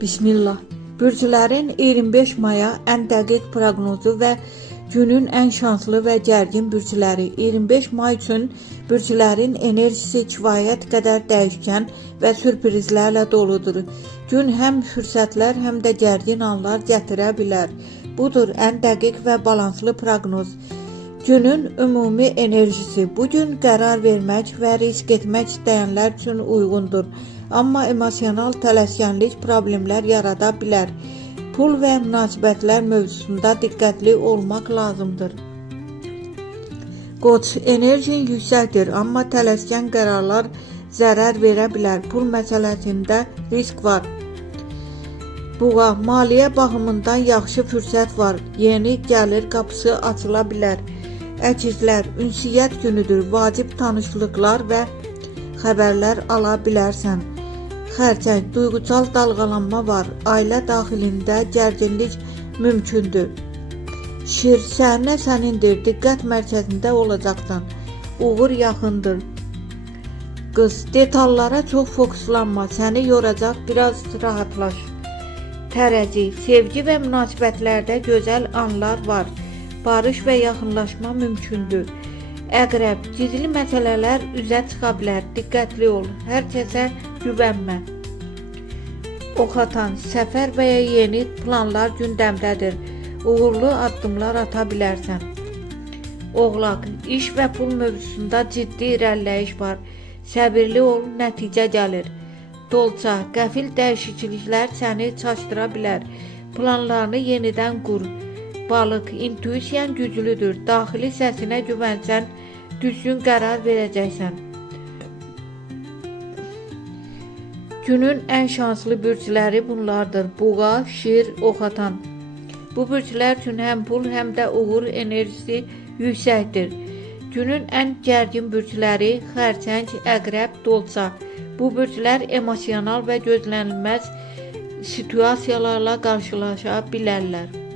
Bismillah. Bürcülərin 25 maya ən dəqiq proqnozu və günün ən şanslı və gərgin bürcüləri. 25 may üçün bürcülərin enerjisi kifayət qədər dəyişkən və sürprizlərlə doludur. Gün həm fürsətlər, həm də gərgin anlar gətirə bilər. Budur ən dəqiq və balanslı proqnoz. Günün ümumi enerjisi. Bugün qərar vermək və risk etmək istəyənlər üçün uyğundur. Amma emosional tələskənlik problemlər yarada bilər. Pul və münasibətlər mövzusunda diqqətli olmaq lazımdır. Qoç, enerjin yüksəkdir, amma tələskən qərarlar zərər verə bilər. Pul məsələsində risk var. Buğa, maliyyə baxımından yaxşı fürsət var. Yeni gəlir qapısı açıla bilər. Əkizlər, ünsiyyət günüdür. Vacib tanışlıqlar və xəbərlər ala bilərsən. Xərçəng, duyğusal dalğalanma var. Ailə daxilində gərginlik mümkündür. Şir, səhnə sənindir. Diqqət mərkəzində olacaqsan. Uğur yaxındır. Qız, detallara çox fokuslanma. Səni yoracaq, biraz rahatlaş. Tərəzi, sevgi və münasibətlərdə gözəl anlar var. Barış və yaxınlaşma mümkündür. Əqrəb, gizli məsələlər üzə çıxa bilər. Diqqətli ol. Hər kəsə güvənmə. Oxatan, səfər və ya yeni planlar gündəmdədir. Uğurlu addımlar ata bilərsən. Oğlaq, iş və pul mövzusunda ciddi irəliləyiş var. Səbirli ol, nəticə gəlir. Dolça, qəfil dəyişikliklər səni çaşdıra bilər. Planlarını yenidən qur. Balıq, intuisiyan güclüdür. Daxili səsinə güvənsən, düzgün qərar verəcəksən. Günün ən şanslı bürcləri bunlardır. Buğa, şir, oxatan. Bu bürclər üçün həm pul, həm də uğur enerjisi yüksəkdir. Günün ən gərgin bürcləri xərçəng, əqrəb, dolça. Bu bürclər emosional və gözlənilməz situasiyalarla qarşılaşa bilərlər.